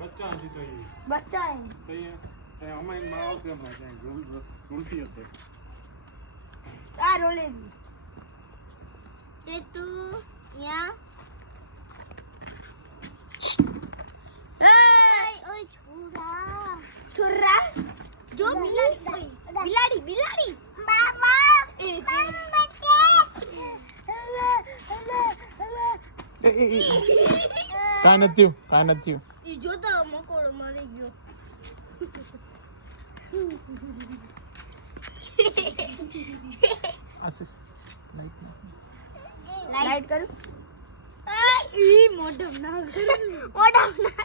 બચ્ચા હજી તો ઈ. બચ્ચા હે તો ઈ અમારી માં આવશે હમણાં ક્યાંય ઢૂંઢતી હશે. આ રોલેલી તે તું યા ઓય છોરા છુર્રા જો બિલાડી બિલાડી બાબા એ કાંઈ નથી ઈ જો તો મકોડો મરી ગયો આશીષ લાઈટ કરું ઈ મોઢમ ના કરું મોઢમ ના